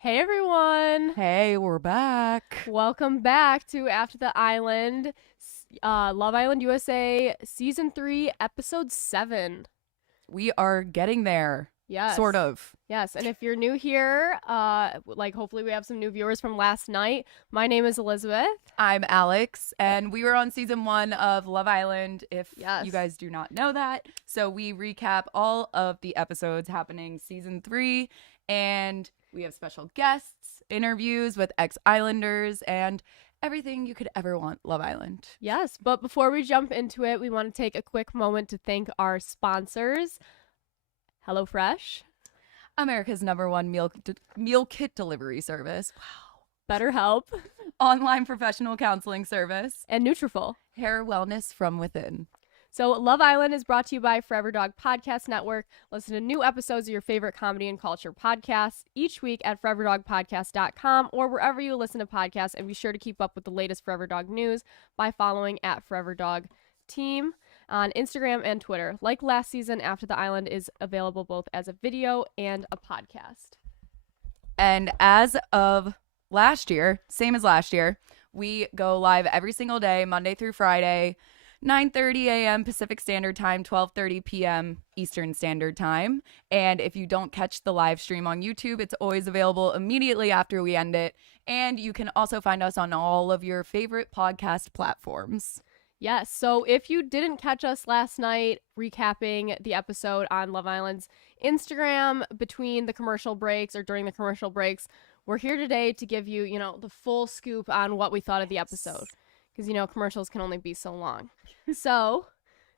Hey everyone! Hey, we're back. Welcome back to After the Island, Love Island USA, Season 3, Episode 7. We are getting there. Yes. Sort of. Yes, and if you're new here, hopefully we have some new viewers from last night. My name is Elizabeth. I'm Alex, and we were on season 1 of Love Island, if Yes. you guys do not know that. So we recap all of the episodes happening season 3, and we have special guests, interviews with ex-Islanders, and everything you could ever want Love Island. Yes, but before we jump into it, we want to take a quick moment to thank our sponsors, HelloFresh, America's #1 meal kit delivery service. Wow. BetterHelp, Online professional counseling service, and Nutrafol. hair wellness from within. So Love Island is brought to you by Forever Dog Podcast Network. Listen to new episodes of your favorite comedy and culture podcasts each week at foreverdogpodcast.com or wherever you listen to podcasts. And be sure to keep up with the latest Forever Dog news by following at Forever Dog Team on Instagram and Twitter. Like last season, After the Island is available both as a video and a podcast. And as of last year, same as last year, we go live every single day, Monday through Friday, 9:30 a.m. Pacific Standard Time, 12:30 p.m. Eastern Standard Time. And if you don't catch the live stream on YouTube, it's always available immediately after we end it. And you can also find us on all of your favorite podcast platforms. Yes, so if you didn't catch us last night recapping the episode on Love Island's Instagram between the commercial breaks or during the commercial breaks, we're here today to give you, the full scoop on what we thought of the episode. Because, commercials can only be so long. So,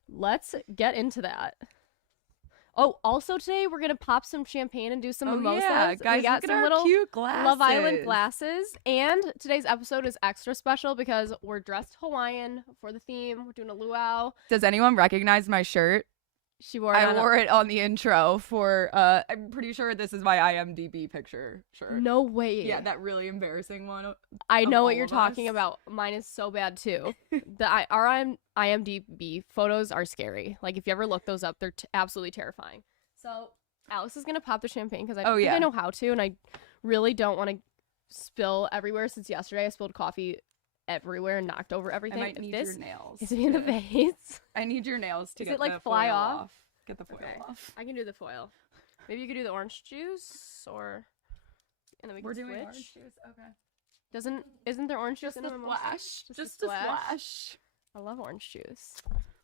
let's get into that. Oh, also today we're going to pop some champagne and do some mimosas. Yeah, guys, we got look at some our little cute glasses. Love Island glasses. And today's episode is extra special because we're dressed Hawaiian for the theme. We're doing a luau. Does anyone recognize my shirt? She wore it. I wore it on the intro for, I'm pretty sure this is my IMDb picture shirt. No way. Yeah, that really embarrassing one. I know what all you're of talking us. about. Mine is so bad too. Our IMDb photos are scary. Like if you ever look those up, they're absolutely terrifying. So Alex is gonna pop the champagne because I don't think I know how to, and I really don't want to spill everywhere. Since yesterday, I spilled coffee everywhere and knocked over everything. I might need this your nails. hits me in the face. I need your nails to Is get it, like, the fly foil off? Get the foil Okay. off. I can do the foil. Maybe you could do the orange juice, and then we can We're doing switch. orange juice. Okay. Isn't there orange juice Just in a a mimosa? splash. Just a Just a splash? splash. I love orange juice.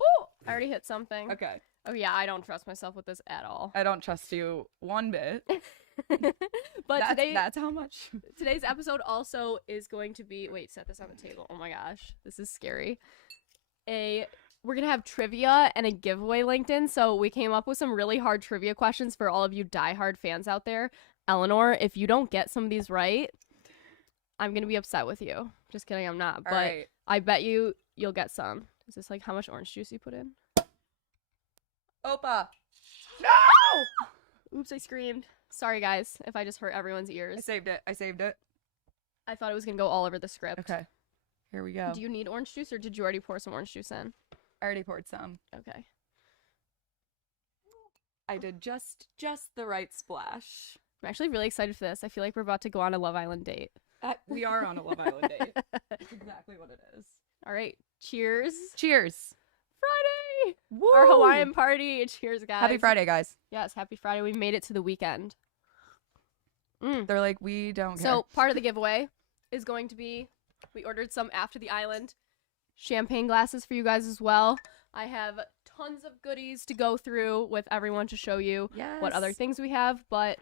Oh, I already hit something. Okay. Oh yeah, I don't trust myself with this at all. I don't trust you one bit. But that's how much. today's episode also is going to be set this on the table. Oh my gosh, this is scary. We're gonna have trivia and a giveaway linked in, so we came up with some really hard trivia questions for all of you diehard fans out there. Eleanor, if you don't get some of these right, I'm gonna be upset with you. Just kidding, I'm not. All But right. I bet you'll get some. Is this like how much orange juice you put in? Opa. Oops, I screamed. Sorry guys, if I just hurt everyone's I ears. saved it. I thought it was gonna go all over the script. Okay. Here we go. Do you need orange juice or did you already pour some orange juice in? I already poured some. Okay. I did just the right splash. I'm actually really excited for this. I feel like we're about to go on a Love Island date. We are on a Love Island date. That's exactly what it is. All right. Cheers. Cheers. Friday. Woo! Our Hawaiian party. Cheers, guys. Happy Friday, guys. Yes, happy Friday. We made it to the weekend. They're like, we don't care. So part of the giveaway is going to be, we ordered some After the Island champagne glasses for you guys as well. I have tons of goodies to go through with everyone to show you what other things we have, but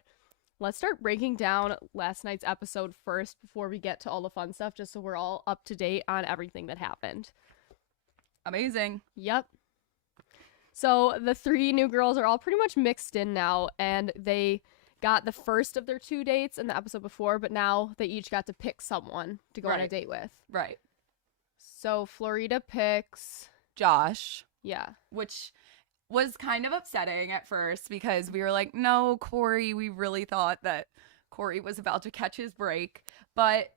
let's start breaking down last night's episode first before we get to all the fun stuff, just so we're all up to date on everything that happened. Amazing. Yep. So the three new girls are all pretty much mixed in now, and they got the first of their 2 dates in the episode before, but now they each got to pick someone to go on a date with. Right. So Florida picks Josh. Yeah. Which was kind of upsetting at first because we were like, no, Corey. We really thought that Corey was about to catch his break. But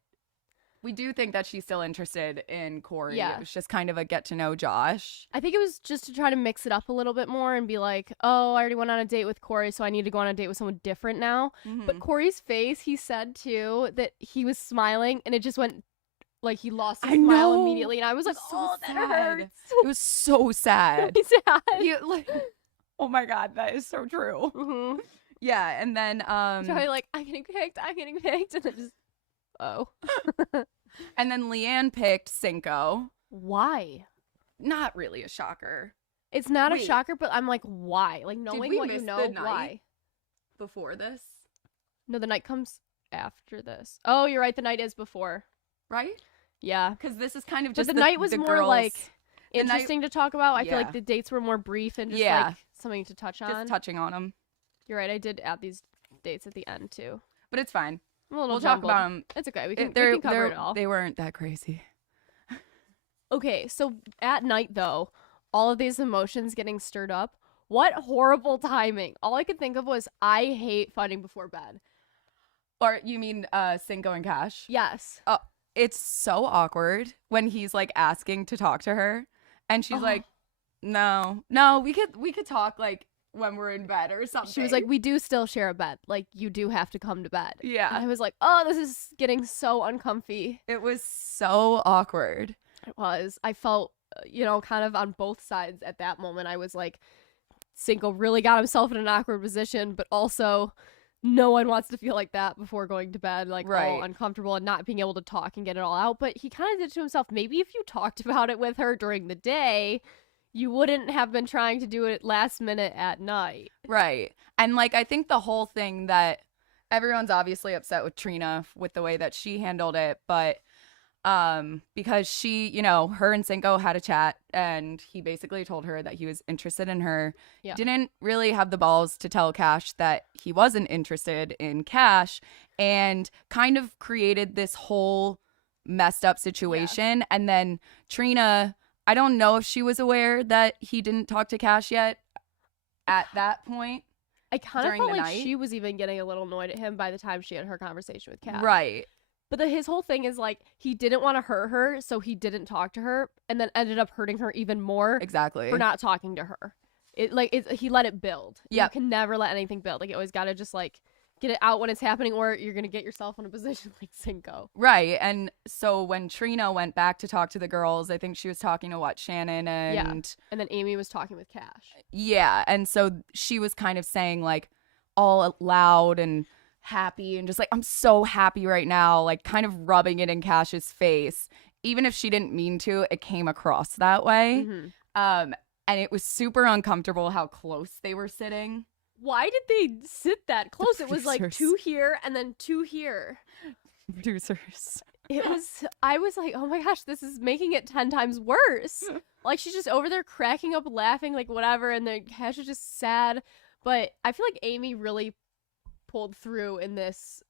We do think that she's still interested in Corey. Yeah. It was just kind of a get to know Josh. I think it was just to try to mix it up a little bit more and be like, oh, I already went on a date with Corey, so I need to go on a date with someone different now. But Corey's face, he said too that he was smiling and it just went like he lost his smile immediately. And I was like, oh, that hurts. It was so sad. Really sad. Oh my God, that is so true. Mm-hmm. Yeah, and then Probably like, I'm getting picked, and then just, oh. And then Leanne picked Cinco. Why? Not really a shocker. It's not a shocker, but I'm like, why? Like, knowing we what you miss know, the night why? Before this, No, the night comes after this. Oh, you're right. The night is before. right? Yeah. Because this is kind of But just the night was more girls, like the night- interesting to talk about. I feel Yeah. like the dates were more brief and just Yeah. like something to touch on. just touching on them. You're right. I did add these dates at the end too. But it's fine. I'm a little We'll talk jumbled. about them. It's okay. We can cover it all. They weren't that crazy. Okay, so at night though, all of these emotions getting stirred up. What horrible timing. All I could think of was I hate fighting before bed. Or you mean Cinco and Cash? Yes. It's so awkward when he's like asking to talk to her and she's like, no, we could talk like when we're in bed or something. She was like, we do still share a bed. Like, you do have to come to bed. Yeah. And I was like, oh, this is getting so uncomfy. It was so awkward. It was. I felt, kind of on both sides at that moment. I was like, Cinco really got himself in an awkward position, but also no one wants to feel like that before going to bed, like all uncomfortable and not being able to talk and get it all out. But he kind of did to himself, maybe if you talked about it with her during the day, you wouldn't have been trying to do it last minute at night. Right. And like, I think the whole thing that everyone's obviously upset with Trina with the way that she handled it, but because she, her and Cinco had a chat and he basically told her that he was interested in her. Yeah. Didn't really have the balls to tell Cash that he wasn't interested in Cash and kind of created this whole messed up situation. And then Trina, I don't know if she was aware that he didn't talk to Cash yet at that point. I kind of During felt the like night? she was even getting a little annoyed at him by the time she had her conversation with Cash. Right. But his whole thing is like he didn't want to hurt her, so he didn't talk to her, and then ended up hurting her even more Exactly. for not talking to her. He let it build. Yeah. You can never let anything build. Like, you always got to just like get it out when it's happening, or you're gonna get yourself in a position like Cinco. Right. And so when Trina went back to talk to the girls, I think she was talking to Shannon and And then Amy was talking with Cash. yeah. And so she was kind of saying like all loud and happy and just like, I'm so happy right now, like kind of rubbing it in Cash's face. Even if she didn't mean to, it came across that way. Mm-hmm. And it was super uncomfortable how close they were sitting. Why did they sit that close? It was like producers. 2 here and then 2 here. Producers. I was like, oh my gosh, this is making it 10 times worse. Like, she's just over there cracking up, laughing, like whatever, and then Cash is just sad. But I feel like Amy really pulled through in this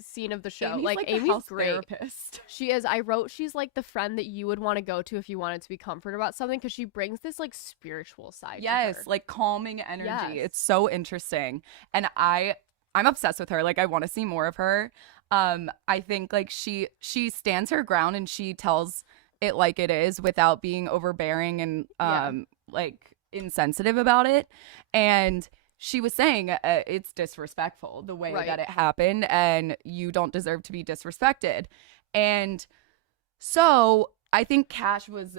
scene of the show. Amy's great. Therapist. She is. I wrote she's like the friend that you would want to go to if you wanted to be comforted about something, because she brings this like spiritual side to her. Like calming energy. Yes. It's so interesting. And I'm obsessed with her. Like, I want to see more of her. I think like she stands her ground and she tells it like it is without being overbearing and like insensitive about it. And she was saying it's disrespectful the way that it happened and you don't deserve to be disrespected. And so I think Cash was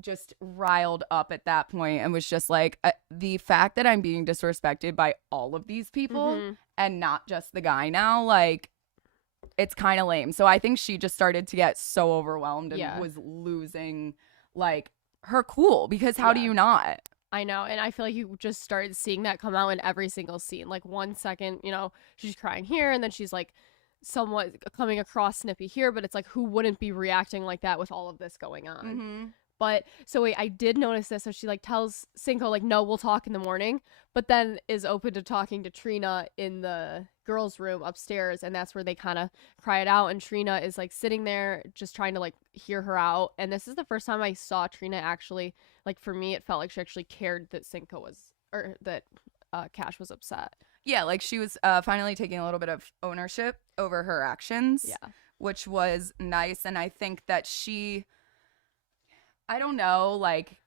just riled up at that point and was just like, the fact that I'm being disrespected by all of these people and not just the guy now, like, it's kind of lame. So I think she just started to get so overwhelmed and was losing like her cool, because how do you not? I know, and I feel like you just started seeing that come out in every single scene. Like, 1 second, she's crying here, and then she's like somewhat coming across snippy here, but it's like, who wouldn't be reacting like that with all of this going on? But so wait, I did notice this. So she like tells Cinco like, no, we'll talk in the morning, but then is open to talking to Trina in the girls' room upstairs, and that's where they kind of cry it out. And Trina is like sitting there just trying to like hear her out. And this is the first time I saw Trina actually, like, for me, it felt like she actually cared that Cash was upset. Yeah, like she was finally taking a little bit of ownership over her actions. Yeah. which was nice. And I think that I don't know, like,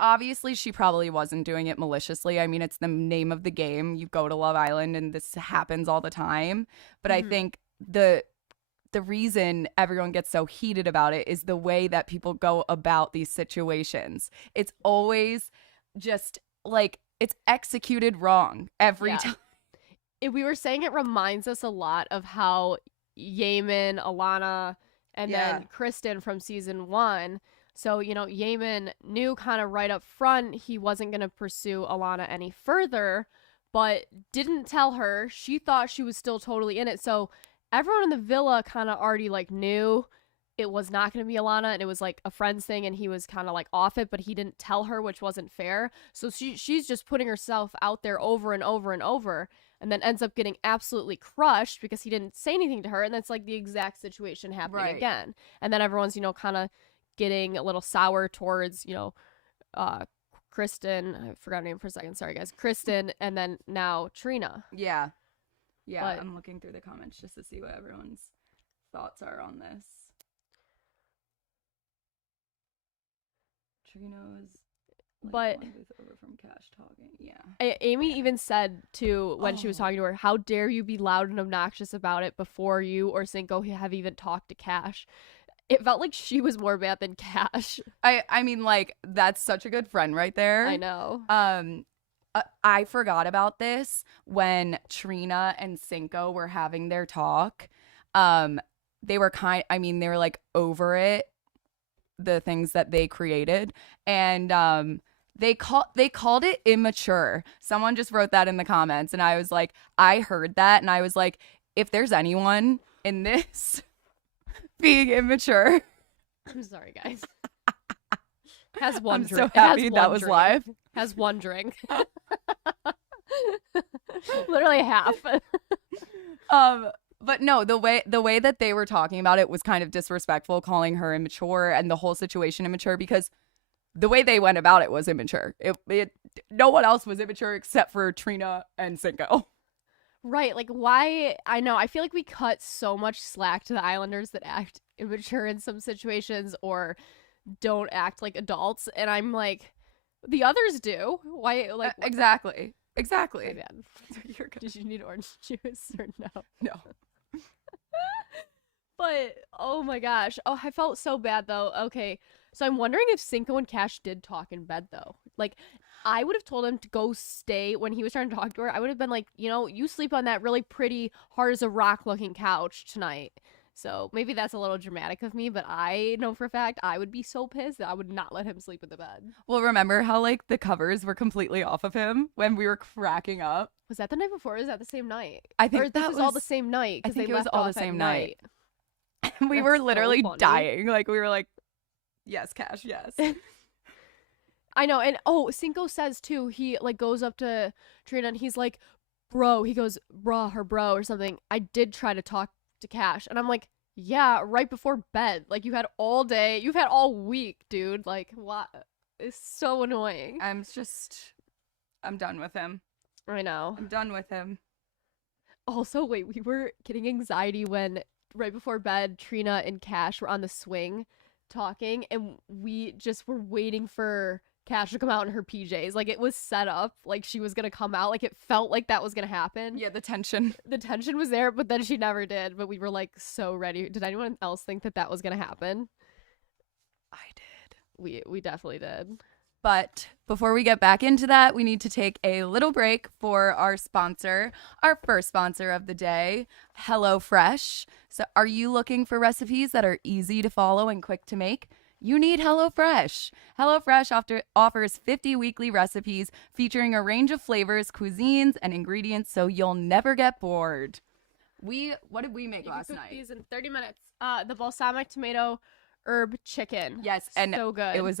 obviously she probably wasn't doing it maliciously. I mean, it's the name of the game. You go to Love Island and this happens all the time. But I think the reason everyone gets so heated about it is the way that people go about these situations. It's always just like it's executed wrong every time. We were saying it reminds us a lot of how Yaman, Alana, and then Kristen from season 1. So, you know, Yaman knew kind of right up front he wasn't going to pursue Alana any further, but didn't tell her. She thought she was still totally in it. So everyone in the villa kind of already like knew it was not going to be Alana, and it was like a friend's thing, and he was kind of like off it, but he didn't tell her, which wasn't fair. So she's just putting herself out there over and over and over, and then ends up getting absolutely crushed because he didn't say anything to her, and that's like the exact situation happening again. And then everyone's, you know, kind of getting a little sour towards, you know, Kristen. I forgot her name for a second. Sorry, guys. Kristen, and then now Trina. Yeah. Yeah, But I'm looking through the comments just to see what everyone's thoughts are on this. Trina was like, one booth over from Cash talking. Yeah. Amy even said to when she was talking to her, "How dare you be loud and obnoxious about it before you or Cinco have even talked to Cash?" It felt like she was more mad than Cash. I mean, like, that's such a good friend right there. I know. I forgot about this when Trina and Cinco were having their talk. They were they were like over it, the things that they created, and they called it immature. Someone just wrote that in the comments, and I was like, I heard that, and I was like, if there's anyone in this being immature, I'm sorry, guys. Has one I'm drink. so happy that was live. Has one drink. Literally half. But no, the way that they were talking about it was kind of disrespectful, calling her immature and the whole situation immature, because the way they went about it was immature. No one else was immature except for Trina and Cinco. Right, like why? I know, I feel like we cut so much slack to the Islanders that act immature in some situations or don't act like adults, and I'm like, the others do. Why? Like exactly. My bad. Did you need orange juice or no? No. But oh my gosh, I felt so bad though. Okay, so I'm wondering if Cinco and Cash did talk in bed though. Like, I would have told him to go stay when he was trying to talk to her. I would have been like, you know, you sleep on that really pretty, hard as a rock looking couch tonight. So maybe that's a little dramatic of me, but I know for a fact I would be so pissed that I would not let him sleep in the bed. Well, remember how like the covers were completely off of him when we were cracking up? Was that the night before or was that the same night? I think this was all the same night. I think it was all the same night. We That's were so literally funny. dying. Like, we were like, yes, Cash, yes. I know. And Cinco says too, he like goes up to Trina and he's like, he goes, bruh, or something. I did try to talk to Cash. And I'm like, yeah, right before bed. Like, you had all day, you've had all week, dude. Like, what? It's so annoying. I'm done with him. I know. I'm done with him. Also, wait, we were getting anxiety when right before bed, Trina and Cash were on the swing talking, and we just were waiting for Cash to come out in her PJs. Like, it was set up, like she was gonna come out. Like, it felt like that was gonna happen. Yeah, the tension was there, but then she never did. But we were like so ready. Did anyone else think that was gonna happen? I did. We definitely did. But before we get back into that, we need to take a little break for our sponsor, our first sponsor of the day, HelloFresh. So are you looking for recipes that are easy to follow and quick to make? You need HelloFresh. HelloFresh offers 50 weekly recipes featuring a range of flavors, cuisines, and ingredients so you'll never get bored. What did we make last night? These in 30 minutes. The balsamic tomato herb chicken. Yes, and so good. It was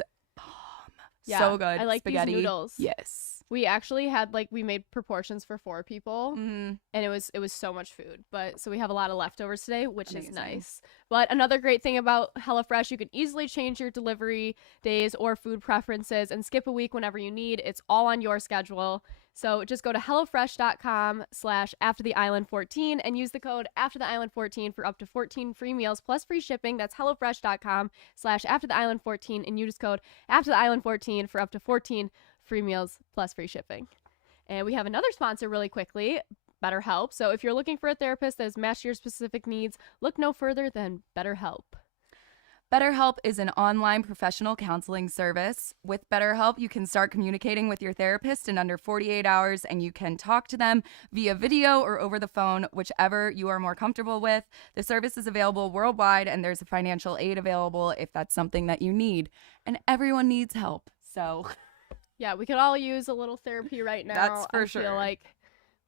yeah, so good. I like spaghetti. These noodles. Yes. We actually had we made proportions for 4 people, and it was so much food. But so we have a lot of leftovers today, which Amazing. is nice. But another great thing about HelloFresh, you can easily change your delivery days or food preferences and skip a week whenever you need. It's all on your schedule. So just go to hellofresh.com/aftertheisland14 and use the code aftertheisland14 for up to 14 free meals plus free shipping. That's hellofresh.com/aftertheisland14 and use code aftertheisland14 for up to 14 free meals plus free shipping. And we have another sponsor really quickly, BetterHelp. So if you're looking for a therapist that is matched to your specific needs, look no further than BetterHelp. BetterHelp is an online professional counseling service. With BetterHelp, you can start communicating with your therapist in under 48 hours, and you can talk to them via video or over the phone, whichever you are more comfortable with. The service is available worldwide, and there's a financial aid available if that's something that you need. And everyone needs help, so... Yeah, we could all use a little therapy right now. That's for sure. I feel like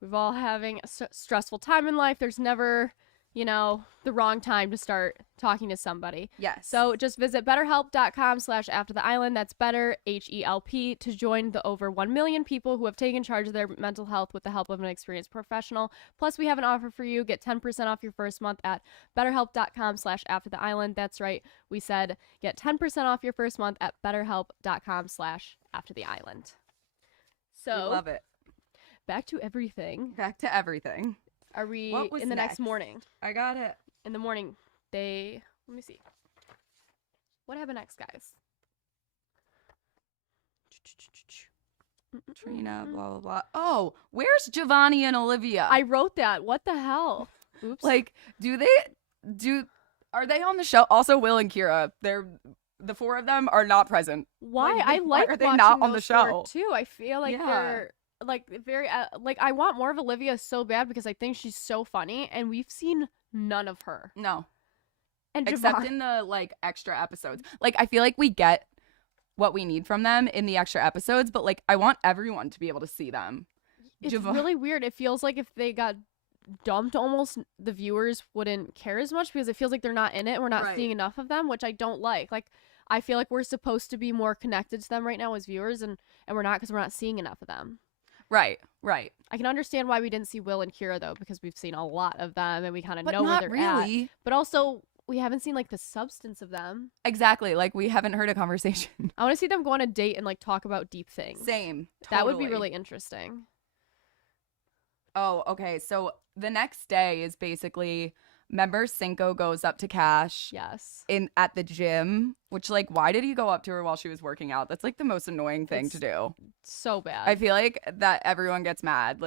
we've all having a stressful time in life. There's never... the wrong time to start talking to somebody. Yes. So just visit betterhelp.com/aftertheisland. That's better, HELP, to join the over 1 million people who have taken charge of their mental health with the help of an experienced professional. Plus, we have an offer for you. Get 10% off your first month at betterhelp.com/aftertheisland. That's right. We said get 10% off your first month at betterhelp.com/aftertheisland. So, we love it. back to everything. Back to everything. Are we What was in the next next? morning? I got it. In the morning, let me see. What happened next, guys? Trina, blah, blah, blah. Oh, where's Giovanni and Olivia? I wrote that. What the hell? Oops. Like, are they on the show? Also, Will and Kira, the four of them are not present. why? like, I why like are they watching not on the those four, show? too. I feel like Yeah. they're like very like I want more of Olivia so bad because I think she's so funny, and we've seen none of her. No. And Except Javon. in the, extra episodes. Like, I feel like we get what we need from them in the extra episodes, but, I want everyone to be able to see them. It's Javon- really weird. It feels like if they got dumped, almost the viewers wouldn't care as much because it feels like they're not in it. We're not Right. seeing enough of them, which I don't like. Like, I feel like we're supposed to be more connected to them right now as viewers, and we're not because we're not seeing enough of them. Right. I can understand why we didn't see Will and Kira, though, because we've seen a lot of them and we kind of But know where not they're really. at. But also, we haven't seen, the substance of them. Exactly. We haven't heard a conversation. I want to see them go on a date and, talk about deep things. Same. That would be Totally. really interesting. Oh, okay. So the next day is basically, remember Cinco goes up to Cash Yes. at the gym, which why did he go up to her while she was working out? That's the most annoying thing to do. So bad. I feel like that everyone gets mad.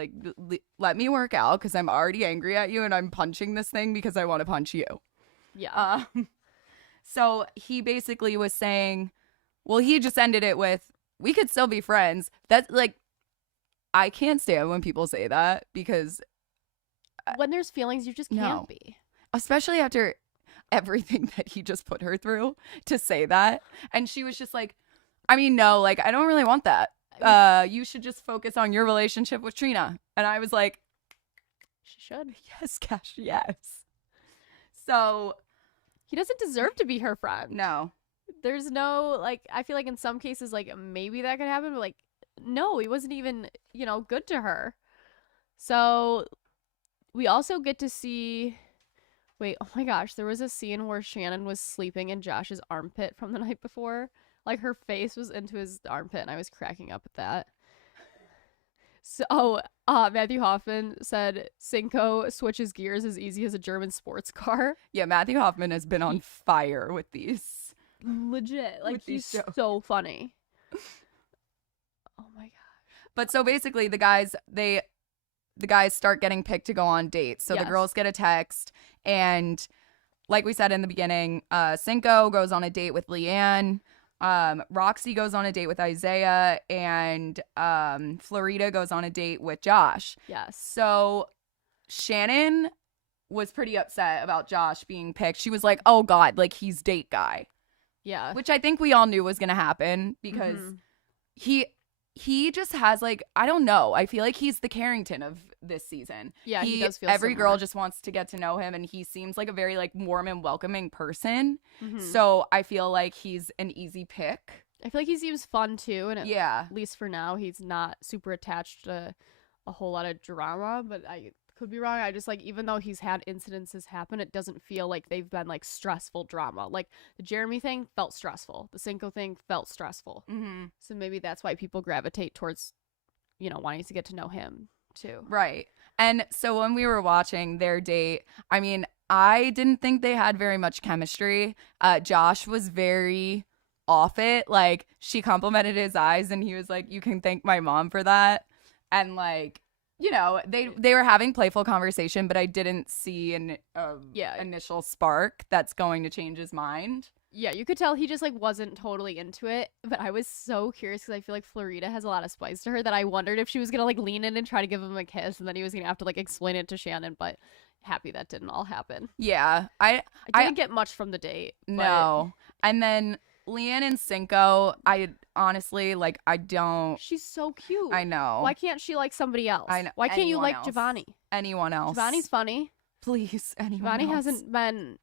Let me work out because I'm already angry at you and I'm punching this thing because I want to punch you. Yeah. So he basically was saying, well, he just ended it with, we could still be friends. That's I can't stand when people say that because When there's feelings, you just can't No. be. especially after everything that he just put her through to say that. And she was just like, I mean, no, I don't really want that. You should just focus on your relationship with Trina. And I was like, She should. yes, Cash, yes. So, He doesn't deserve to be her friend. no. There's no, I feel like in some cases, maybe that could happen, but, no, he wasn't even, good to her. So, we also get to see, wait, oh my gosh, there was a scene where Shannon was sleeping in Josh's armpit from the night before. Her face was into his armpit, and I was cracking up at that. So, Matthew Hoffman said Cinco switches gears as easy as a German sports car. Yeah, Matthew Hoffman has been on fire with these. Legit. With He's these shows. so funny. Oh my god. But so basically the guys start getting picked to go on dates. So Yes. the girls get a text, and like we said in the beginning, Cinco goes on a date with Leanne. Roxy goes on a date with Isaiah, and Florida goes on a date with Josh. Yes. So Shannon was pretty upset about Josh being picked. She was like, oh God, he's date guy. Yeah. Which I think we all knew was going to happen because Mhm. he just has I don't know. I feel like he's the Carrington of this season. Yeah, he does feel every girl similar. just wants to get to know him, and he seems like a very warm and welcoming person. Mhm. So I feel like he's an easy pick. I feel like he seems fun too, and Yeah. at least for now, he's not super attached to a whole lot of drama. But I could be wrong. I just even though he's had incidences happen, it doesn't feel like they've been stressful drama. The Jeremy thing felt stressful. The Cinco thing felt stressful. Mm-hmm. So maybe that's why people gravitate towards wanting to get to know him too. Right. And so when we were watching their date, I mean, I didn't think they had very much chemistry. Josh was very off it. Like, she complimented his eyes and he was like, you can thank my mom for that. And like, they were having playful conversation, but I didn't see an initial spark that's going to change his mind. Yeah, you could tell he just like wasn't totally into it, but I was so curious because I feel like Florida has a lot of spice to her that I wondered if she was gonna like lean in and try to give him a kiss, and then he was gonna have to like explain it to Shannon. But happy that didn't all happen. Yeah, I didn't get much from the date. No, and then Leanne and Cinco, I honestly like. I don't. She's so cute. I know. Why can't she like somebody else? I know. Why can't you Anyone like else. Giovanni? Anyone else? Giovanni's funny. Please, anyone Giovanni else. hasn't been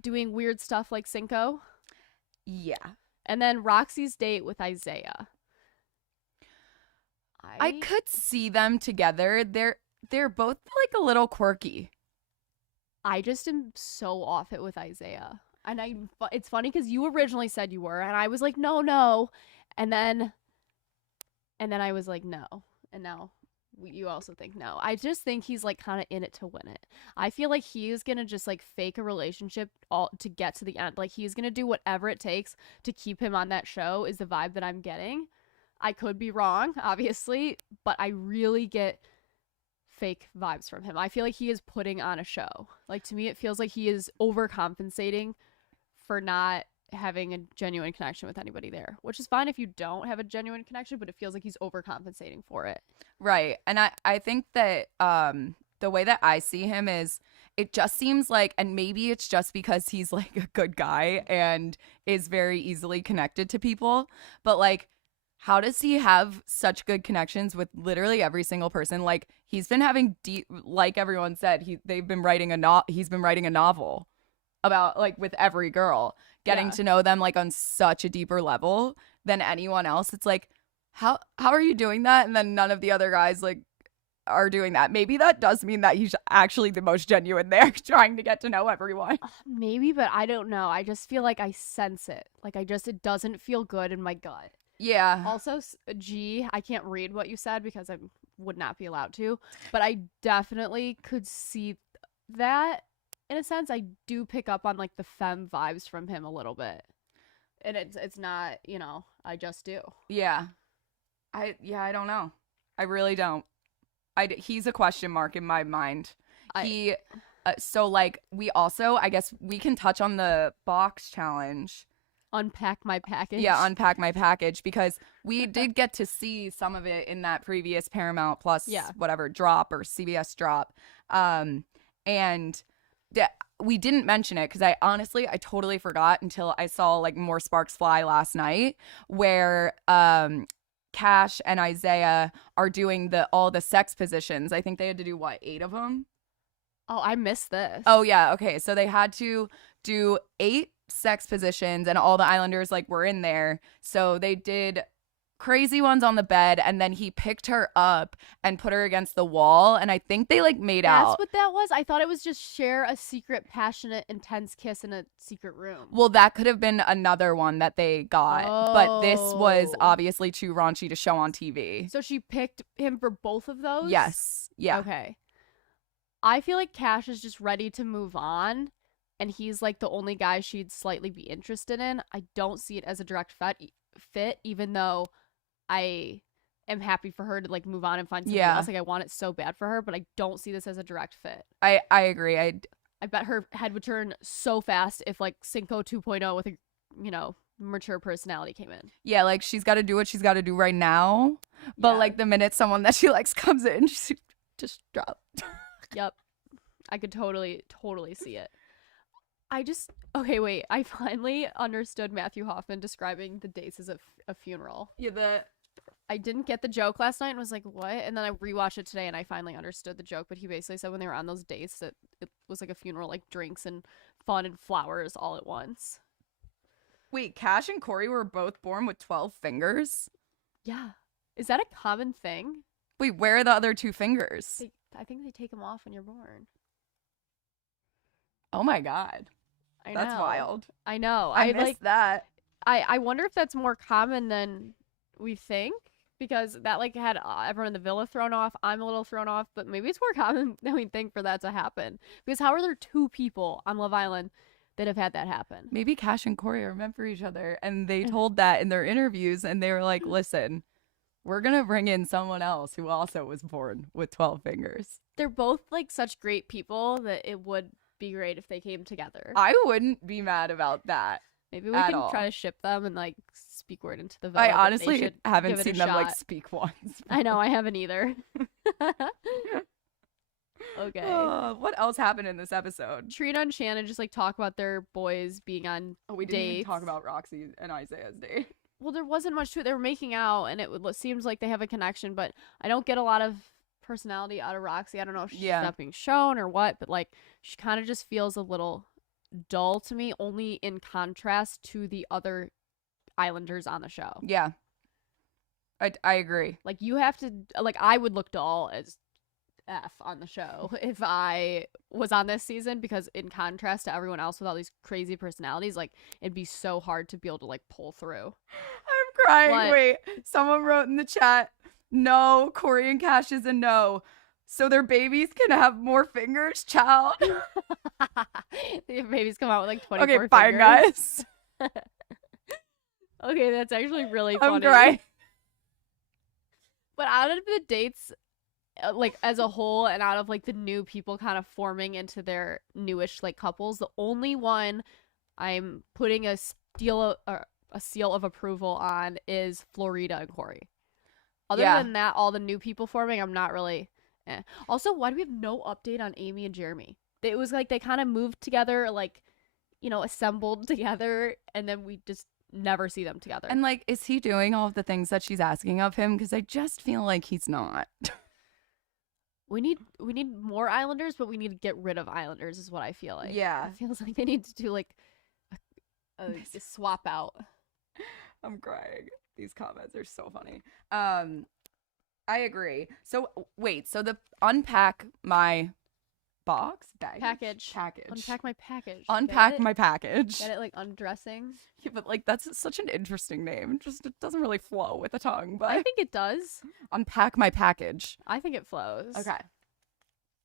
doing weird stuff like Cinco. Yeah. And then Roxy's date with Isaiah. I could see them together. They're both like a little quirky. I just am so off it with Isaiah. And it's funny because you originally said you were, and I was like, no. And then I was like, no. And now you also think no. I just think he's like kind of in it to win it. I feel like he's gonna just like fake a relationship all to get to the end. Like he's gonna do whatever it takes to keep him on that show is the vibe that I'm getting. I could be wrong, obviously, but I really get fake vibes from him. I feel like he is putting on a show. Like to me it feels like he is overcompensating for not having a genuine connection with anybody there, which is fine if you don't have a genuine connection, but it feels like he's overcompensating for it. Right. And I think that the way that I see him is it just seems like, and maybe it's just because he's like a good guy and is very easily connected to people, but like how does he have such good connections with literally every single person? Like he's been having deep, like everyone said, he's been writing a novel about like with every girl, getting to know them like on such a deeper level than anyone else. It's like, how are you doing that? And then none of the other guys like are doing that. Maybe that does mean that he's actually the most genuine there, trying to get to know everyone. Maybe, but I don't know. I just feel like I sense it. Like it doesn't feel good in my gut. Yeah. Also, G, I can't read what you said because I would not be allowed to, but I definitely could see that. In a sense, I do pick up on like the femme vibes from him a little bit, and it's not, I just do. Yeah, I don't know. I really don't. He's a question mark in my mind. So like we also, I guess we can touch on the box challenge. Unpack my package. Yeah, unpack my package, because we did get to see some of it in that previous Paramount Plus whatever drop or CBS drop, and. We didn't mention it because I totally forgot until I saw like more sparks fly last night, where Cash and Isaiah are doing all the sex positions. I think they had to do 8 of them. Oh, I missed this. Oh yeah, okay. So they had to do 8 sex positions, and all the Islanders like were in there. So they did crazy ones on the bed, and then he picked her up and put her against the wall, and I think they like made out. That's what that was? I thought it was just share a secret, passionate, intense kiss in a secret room. Well, that could have been another one that they got, but this was obviously too raunchy to show on TV. So she picked him for both of those? Yes. Yeah. Okay. I feel like Cash is just ready to move on, and he's like the only guy she'd slightly be interested in. I don't see it as a direct fit, even though I am happy for her to like move on and find something else. Like I want it so bad for her, but I don't see this as a direct fit. I agree. I bet her head would turn so fast if like Cinco 2.0 with a mature personality came in. Yeah, like she's got to do what she's got to do right now, but like the minute someone that she likes comes in, she just drop. Yep, I could totally see it. Okay, wait. I finally understood Matthew Hoffman describing the dates as a funeral. Yeah, I didn't get the joke last night and was like, what? And then I rewatched it today and I finally understood the joke. But he basically said when they were on those dates that it was like a funeral, like drinks and fun and flowers all at once. Wait, Cash and Corey were both born with 12 fingers? Yeah. Is that a common thing? Wait, where are the other 2 fingers? I think they take them off when you're born. Oh my God. I know. That's wild. I know. I missed that. I wonder if that's more common than we think, because that like had everyone in the villa thrown off. I'm a little thrown off, but maybe it's more common than we think for that to happen. Because how are there 2 people on Love Island that have had that happen? Maybe Cash and Corey are meant for each other, and they told that in their interviews, and they were like, listen, we're going to bring in someone else who also was born with 12 fingers. They're both like such great people that it would be great if they came together. I wouldn't be mad about that. Maybe we at can all. try to ship them and like speak word into the villa. I that they honestly should haven't give it seen a them like shot. speak once. I know, I haven't either. Okay. What else happened in this episode? Trina and Shannon just like talk about their boys being on We didn't even dates. talk about Roxy and Isaiah's date. Well, there wasn't much to it. They were making out, and it seems like they have a connection, but I don't get a lot of personality out of Roxy. I don't know if she's not being shown or what, but like she kind of just feels a little dull to me, only in contrast to the other Islanders on the show. Yeah. I agree. Like you have to, like I would look dull as F on the show if I was on this season, because in contrast to everyone else with all these crazy personalities, like it'd be so hard to be able to like pull through. I'm crying. What? Wait, someone wrote in the chat, no, Corey and Cash is a no. So their babies can have more fingers, child. The babies come out with like 24 Okay, fine, fingers. guys. Okay, that's actually really funny. I'm crying. But out of the dates, like as a whole, and out of like the new people kind of forming into their newish like couples, the only one I'm putting a seal of approval on is Florida and Corey. Other than that, all the new people forming, I'm not really. Also, why do we have no update on Amy and Jeremy? It was like they kind of moved together, like, you know, assembled together, and then we just never see them together. And like, is he doing all of the things that she's asking of him? Because I just feel like he's not. We need more Islanders, but we need to get rid of Islanders is what I feel like. Yeah. It feels like they need to do like a swap out. I'm crying. These comments are so funny. I agree. So wait, so the unpack my package. Unpack my package. Unpack my package. Get it, like undressing. Yeah, but like that's such an interesting name. Just it doesn't really flow with the tongue. But I think it does. Unpack my package. I think it flows. Okay.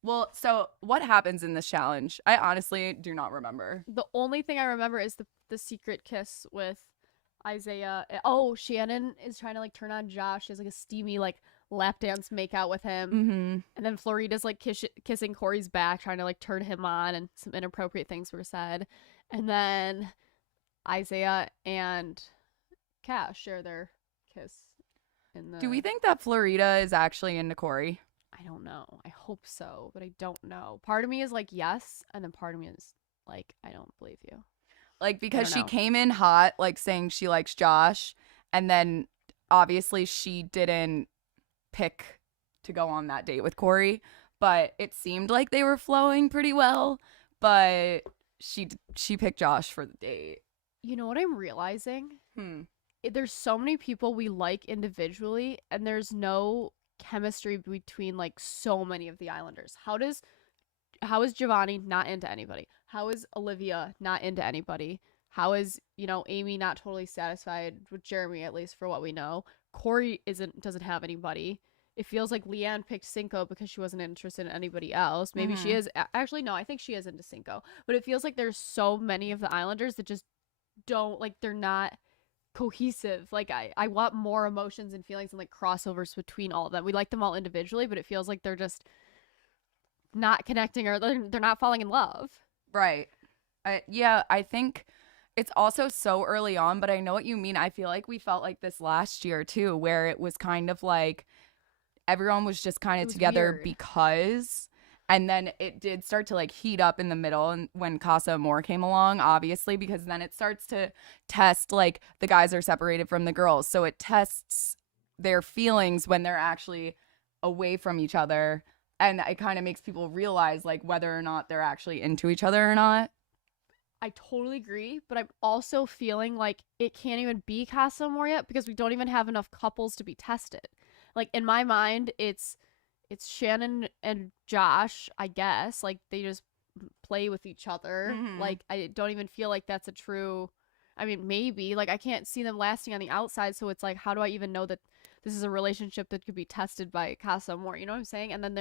Well, so what happens in this challenge? I honestly do not remember. The only thing I remember is the secret kiss with Isaiah. Oh, Shannon is trying to like turn on Josh. She has like a steamy like lap dance make out with him. Mm-hmm. And then Florida's like kissing Corey's back, trying to like turn him on, and some inappropriate things were said. And then Isaiah and Cash share their kiss. Do we think that Florida is actually into Corey? I don't know. I hope so, but I don't know. Part of me is like yes, and then part of me is like I don't believe you. Like because she came in hot, like saying she likes Josh, and then obviously she didn't pick to go on that date with Corey, but it seemed like they were flowing pretty well, but she picked Josh for the date. You know what I'm realizing? There's so many people we like individually, and there's no chemistry between like so many of the Islanders. How is Giovanni not into anybody? How is Olivia not into anybody? How is, you know, Amy not totally satisfied with Jeremy, at least for what we know? Corey doesn't have anybody. It feels like Leanne picked Cinco because she wasn't interested in anybody else. Maybe she is. Actually, no, I think she is into Cinco. But it feels like there's so many of the Islanders that just don't, like, they're not cohesive. Like, I want more emotions and feelings and, like, crossovers between all of them. We like them all individually, but it feels like they're just not connecting, or they're not falling in love. Right. Yeah, I think it's also so early on, but I know what you mean. I feel like we felt like this last year, too, where it was kind of like everyone was just kind of together weird. because, and then it did start to like heat up in the middle, and when Casa Amor came along, obviously, because then it starts to test like the guys are separated from the girls, so it tests their feelings when they're actually away from each other, and it kind of makes people realize like whether or not they're actually into each other or not. I totally agree, but I'm also feeling like it can't even be Casa Amor yet because we don't even have enough couples to be tested. Like, in my mind, it's Shannon and Josh, I guess. Like, they just play with each other. Like, I don't even feel like that's a true... I mean, maybe. Like, I can't see them lasting on the outside, so it's like, how do I even know that this is a relationship that could be tested by Casa more. You know what I'm saying? And then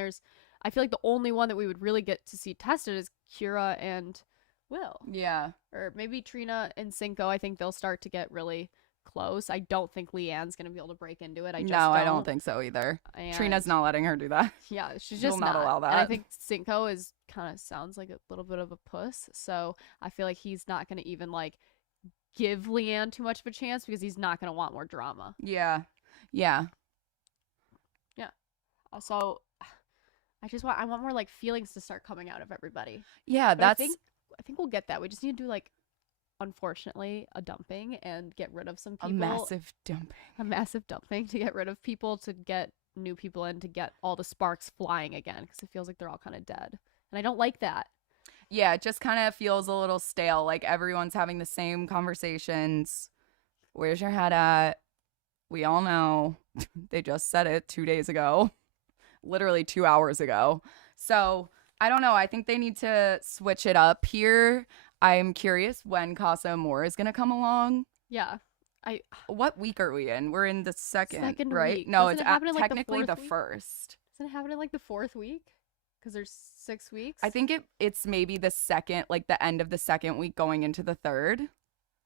I feel like the only one that we would really get to see tested is Kira and Will. Yeah. Or maybe Trina and Cinco. I think they'll start to get really close. I don't think Leanne's going to be able to break into it. I don't think so either. And Trina's not letting her do that. Yeah, she's She'll just not allow that. And I think Cinco is kind of sounds like a little bit of a puss. So I feel like he's not going to even like give Leanne too much of a chance because he's not going to want more drama. Yeah. So I want more like feelings to start coming out of everybody. Yeah, But that's I think we'll get that. We just need to do like, unfortunately, a dumping and get rid of some people. a massive dumping. A massive dumping to get rid of people, to get new people in, to get all the sparks flying again, because it feels like they're all kind of dead. And I don't like that. Yeah, it just kind of feels a little stale. Like everyone's having the same conversations. Where's your head at? We all know. They just said it 2 days ago. Literally 2 hours ago. So I don't know. I think they need to switch it up here. I'm curious when Casa Amor is going to come along. Yeah. What week are we in? We're in the second right? week. No, Doesn't it's it happen in, like, the technically fourth the week? first. Doesn't it happen in like the 4th week? Because there's 6 weeks. I think it's maybe the second, like the end of the second week going into the third.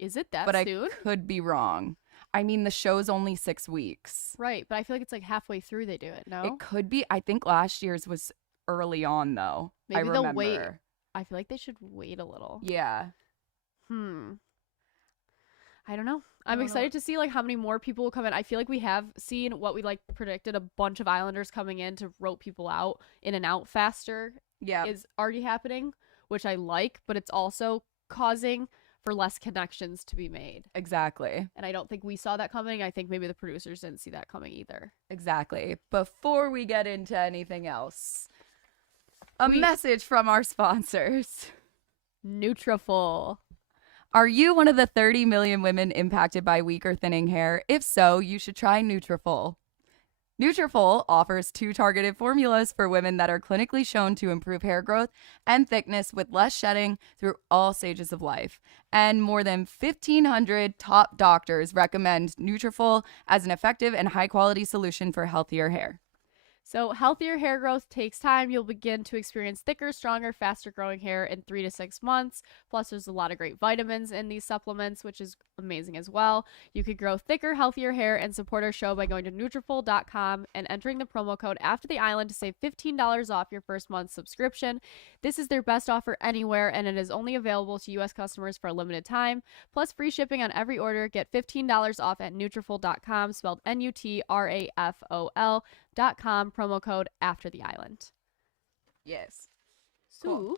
Is it that But soon? I could be wrong. I mean, the show's only 6 weeks. Right, but I feel like it's like halfway through they do it, no? It could be. I think last year's was early on, though. Maybe I they'll remember. wait. I feel like they should wait a little. Yeah. I don't know. I'm excited to see like how many more people will come in. I feel like we have seen what we like predicted, a bunch of Islanders coming in to rope people out in and out faster. Yeah. Is already happening, which I like, but it's also causing for less connections to be made. Exactly. And I don't think we saw that coming. I think maybe the producers didn't see that coming either. Exactly. Before we get into anything else, a message from our sponsors. Nutrafol. Are you one of the 30 million women impacted by weak or thinning hair? If so, you should try Nutrafol. Nutrafol offers 2 targeted formulas for women that are clinically shown to improve hair growth and thickness with less shedding through all stages of life. And more than 1,500 top doctors recommend Nutrafol as an effective and high-quality solution for healthier hair. So healthier hair growth takes time. You'll begin to experience thicker, stronger, faster growing hair in 3 to 6 months. Plus, there's a lot of great vitamins in these supplements, which is amazing as well. You could grow thicker, healthier hair and support our show by going to Nutrafol.com and entering the promo code After the Island to save $15 off your first month's subscription. This is their best offer anywhere, and it is only available to U.S. customers for a limited time. Plus, free shipping on every order. Get $15 off at Nutrafol.com, spelled Nutrafol.com, promo code After the Island. Yes. So, Cool.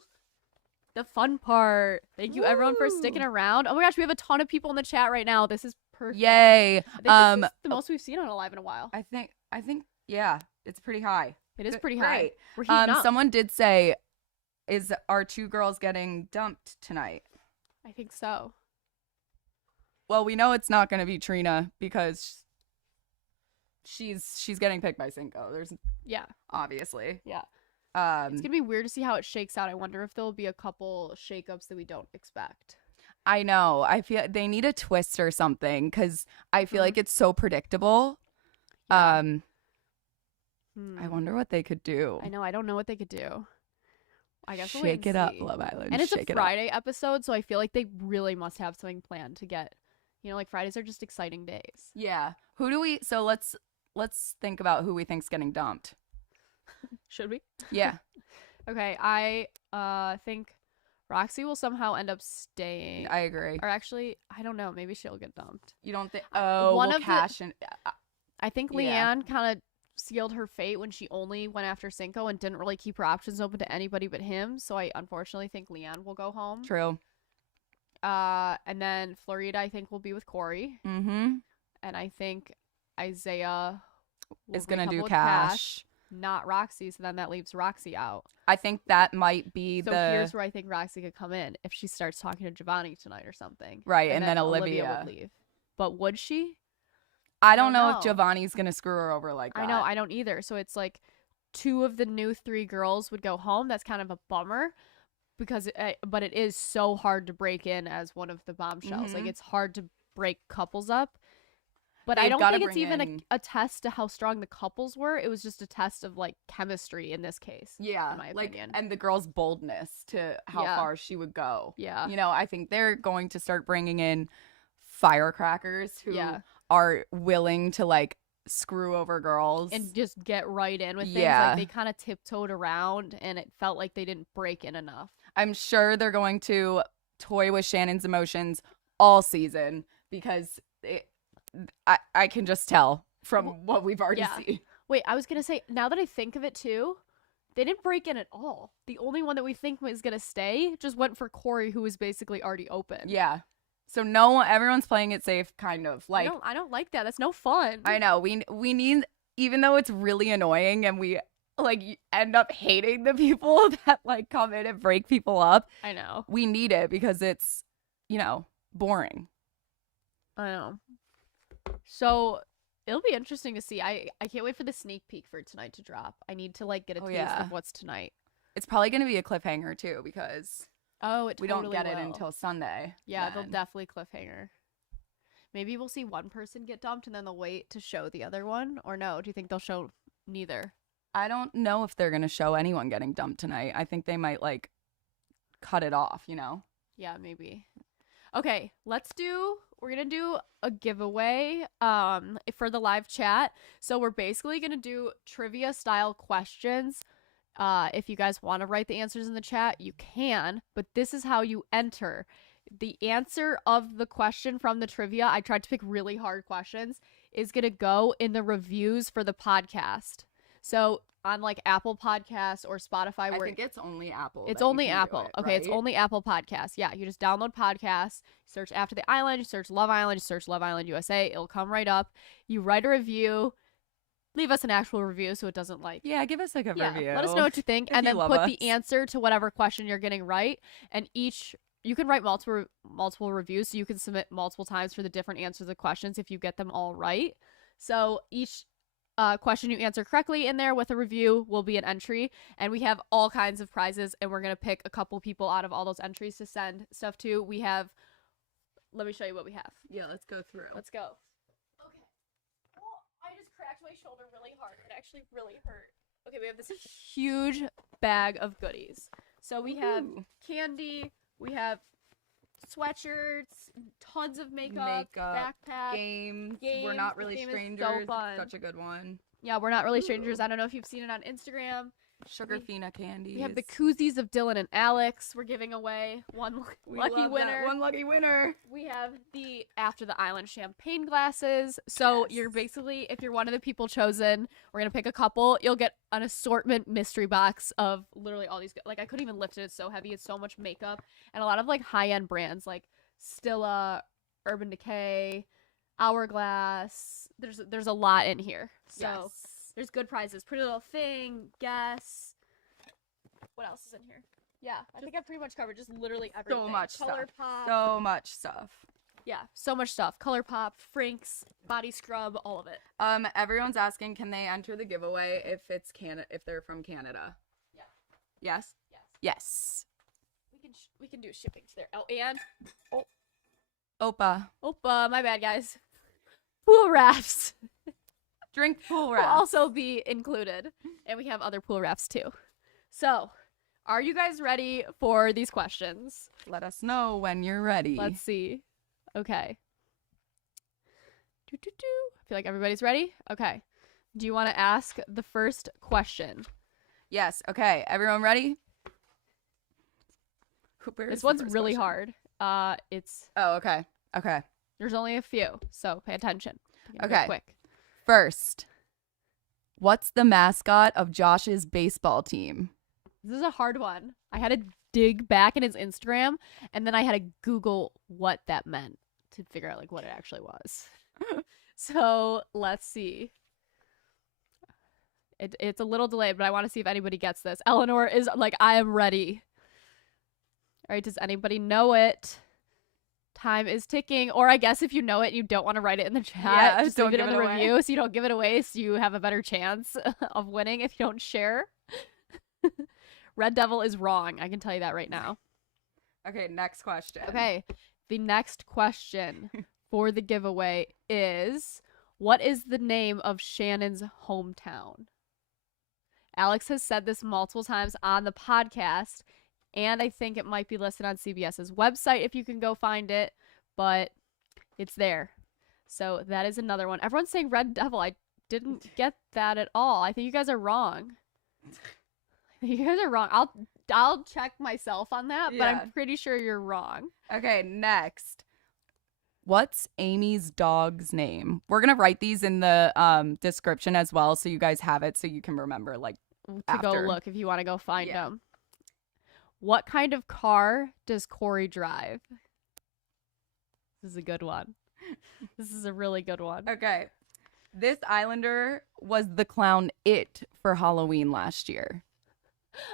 the fun part. Thank you, everyone, for sticking around. Oh my gosh, we have a ton of people in the chat right now. This is perfect. Yay. I think this is the most we've seen on Alive in a while. I think, yeah, it's pretty high. It is pretty Great. high. We're heating up. Someone did say, is our 2 girls getting dumped tonight? I think so. Well, we know it's not going to be Trina because she's getting picked by Cinco. There's obviously. Yeah. It's It's going to be weird to see how it shakes out. I wonder if there'll be a couple shakeups that we don't expect. I know. I feel they need a twist or something because I feel like it's so predictable. Yeah. I wonder what they could do. I know. I don't know what they could do. I guess we'll Shake wait it and up, see. Love Island. And it's Shake a it up. Friday episode, so I feel like they really must have something planned to get, like Fridays are just exciting days. Yeah. Who do we? So let's think about who we think's getting dumped. Should we? Yeah. Okay, I think Roxy will somehow end up staying. I agree. Or actually, I don't know. Maybe she'll get dumped. You don't think? Oh, One well, of the- Cash and I think Yeah. Leanne kind of sealed her fate when she only went after Cinco and didn't really keep her options open to anybody but him. So I unfortunately think Leanne will go home. True. And then Florida, I think, will be with Corey. Mm-hmm. And I think Isaiah Is gonna recouple do with Cash. not Roxy. So then that leaves Roxy out. I think that might be So here's where I think Roxy could come in if she starts talking to Giovanni tonight or something. Right, and then Olivia would leave. But would she? I don't know know. if Giovanni's gonna screw her over like that. I know, I don't either. So it's like 2 of the new 3 girls would go home. That's kind of a bummer because but it is so hard to break in as one of the bombshells. Like Mhm. it's hard to break couples up. But I They've don't gotta think it's bring even in- a test to how strong the couples were. It was just a test of like chemistry in this case. Yeah, in my like, opinion. and the girl's boldness to how Yeah. far she would go. Yeah. You know, I think they're going to start bringing in firecrackers who Yeah. are willing to like screw over girls. And just get right in with things. Yeah. Like they kind of tiptoed around and it felt like they didn't break in enough. I'm sure they're going to toy with Shannon's emotions all season because I can just tell from what we've already Yeah. seen. Wait, I was going to say, now that I think of it too, they didn't break in at all. The only one that we think was going to stay just went for Corey, who was basically already open. Yeah. So everyone's playing it safe, kind of. Like, I don't like that. That's no fun. I know. We need, even though it's really annoying and we like end up hating the people that like come in and break people up, I know. we need it because it's, boring. I know. So it'll be interesting to see. I can't wait for the sneak peek for tonight to drop. I need to like get a taste yeah. of what's tonight. It's probably going to be a cliffhanger too because We don't get it will. until Sunday. Yeah, then. they'll definitely cliffhanger. Maybe we'll see one person get dumped and then they'll wait to show the other one. Or no, do you think they'll show neither? I don't know if they're going to show anyone getting dumped tonight. I think they might like cut it off, Yeah, maybe. Okay, we're gonna do a giveaway for the live chat. So we're basically gonna do trivia style questions. If you guys want to write the answers in the chat, you can, but this is how you enter. The answer of the question from the trivia, I tried to pick really hard questions, is gonna go in the reviews for the podcast. So on like Apple Podcasts or Spotify, I think it's only Apple. it's that you only can do Apple. it, Okay, it's right? only Apple Podcasts. Yeah, you just download podcasts, search After the Island, you search Love Island, you search Love Island USA. It'll come right up. You write a review. Leave us an actual review so it doesn't like. Yeah, give us a good review. Let us know what you think, If and you then love put us. the answer to whatever question you're getting right. And you can write multiple reviews, so you can submit multiple times for the different answers to questions if you get them all right. So each question you answer correctly in there with a review will be an entry, and we have all kinds of prizes, and we're gonna pick a couple people out of all those entries to send stuff to. We have. Let me show you what we have. Yeah, let's go through. Let's go. Okay. Well, I just cracked my shoulder really hard. It actually really hurt. Okay, we have this huge bag of goodies. So we have candy, we have sweatshirts, tons of makeup, backpack, games. games. We're not This really game is so strangers. fun. Such a good one. Yeah, we're not really strangers. I don't know if you've seen it on Instagram. Sugar Fina candies. We have the koozies of Dylan and Alex. We're giving away one lucky winner. One lucky winner. We have the After the Island champagne glasses. So Yes. you're basically, if you're one of the people chosen, we're going to pick a couple. You'll get an assortment mystery box of literally all these. Like, I couldn't even lift it. It's so heavy. It's so much makeup. And a lot of, like, high-end brands like Stilla, Urban Decay, Hourglass. There's a lot in here. So Yes. there's good prizes. Pretty Little Thing, Guess. What else is in here? Yeah, I think I pretty much covered just literally everything. So much Color stuff. Pop. So much stuff. Yeah, so much stuff. Color Pop, Frank's, Body Scrub, all of it. Everyone's asking, can they enter the giveaway if they're from Canada? Yeah. Yes. Yes. Yes. We can do shipping to there. Oh, and Opa. my bad, guys. Pool rafts Drink pool will wrap. also be included, and we have other pool rafts too. So, are you guys ready for these questions? Let us know when you're ready. Let's see. Okay. I feel like everybody's ready. Okay. Do you want to ask the first question? Yes. Okay. Everyone ready? This one's really hard. It's Oh, okay. Okay. There's only a few, so pay attention. Okay. Quick. First, what's the mascot of Josh's baseball team? This is a hard one. I had to dig back in his Instagram, and then I had to Google what that meant to figure out like what it actually was. So let's see. It's a little delayed, but I want to see if anybody gets this. Eleanor is like, I am ready. All right, does anybody know it? Time is ticking. Or I guess if you know it and you don't want to write it in the chat, Yeah, just don't leave it give in it the away. review so you don't give it away, so you have a better chance of winning if you don't share. Red Devil is wrong. I can tell you that right now. Okay, next question. Okay, the next question for the giveaway is, What is the name of Shannon's hometown? Alex has said this multiple times on the podcast, and I think it might be listed on CBS's website if you can go find it, but it's there. So that is another one. Everyone's saying Red Devil. I didn't get that at all. I think you guys are wrong. You guys are wrong. I'll check myself on that, but I'm pretty sure you're wrong. Okay, next. What's Amy's dog's name? We're going to write these in the description as well, so you guys have it so you can remember, like, to go look if you want to go find them. What kind of car does Corey drive? This is a good one. This is a really good one. Okay. This Islander was the clown It for Halloween last year.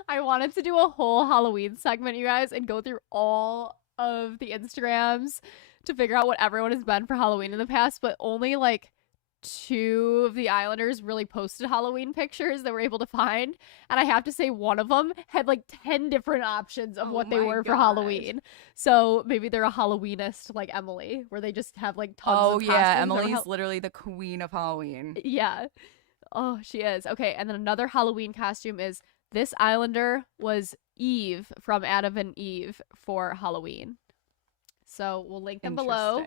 I wanted to do a whole Halloween segment, you guys, and go through all of the Instagrams to figure out what everyone has been for Halloween in the past, but only like 2 of the Islanders really posted Halloween pictures that we're able to find. And I have to say one of them had like 10 different options of what they were for Halloween. So maybe they're a Halloweenist like Emily, where they just have like tons of costumes. Oh yeah, Emily's literally the queen of Halloween. Yeah. Oh, she is. Okay, and then another Halloween costume is this Islander was Eve from Adam and Eve for Halloween. So we'll link them below.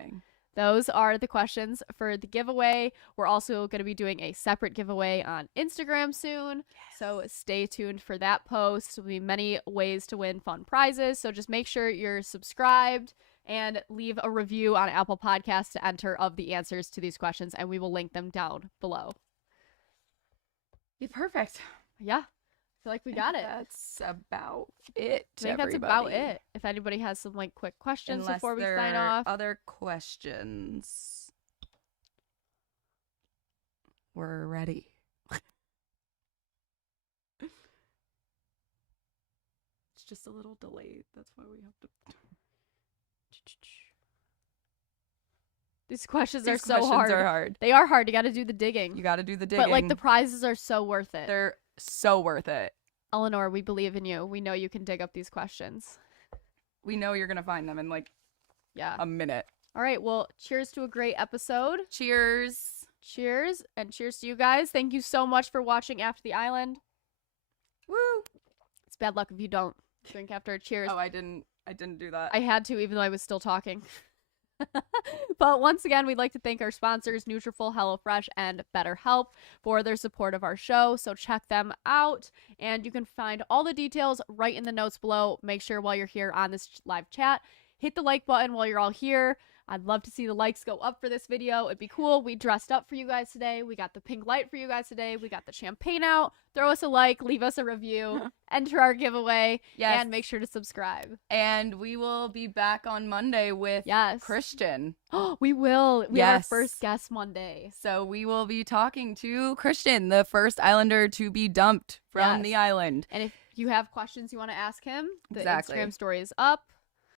Those are the questions for the giveaway. We're also going to be doing a separate giveaway on Instagram soon. Yes. So stay tuned for that post. There'll be many ways to win fun prizes. So just make sure you're subscribed and leave a review on Apple Podcasts to enter of the answers to these questions. And we will link them down below. Be perfect. Yeah. I feel like we got it. That's about it. I think that's about it. If anybody has some like quick questions before we sign off. Other questions. We're ready. It's just a little delayed. That's why we have to. These questions are so hard. They are hard. You got to do the digging. You got to do the digging. But like the prizes are so worth it. They're so worth it. Eleanor, we believe in you. We know you can dig up these questions. We know you're going to find them in like a minute. All right. Well, cheers to a great episode. Cheers. Cheers. And cheers to you guys. Thank you so much for watching After the Island. Woo. It's bad luck if you don't drink after. Cheers. Oh, I didn't do that. I had to, even though I was still talking. But once again, we'd like to thank our sponsors, Nutrafol, HelloFresh, and BetterHelp for their support of our show. So check them out, and you can find all the details right in the notes below. Make sure while you're here on this live chat, hit the like button while you're all here. I'd love to see the likes go up for this video. It'd be cool. We dressed up for you guys today. We got the pink light for you guys today. We got the champagne out. Throw us a like, leave us a review, enter our giveaway, and make sure to subscribe. And we will be back on Monday with Christian. We will. We have our first guest Monday. So we will be talking to Christian, the first Islander to be dumped from the island. And if you have questions you want to ask him, the Instagram story is up.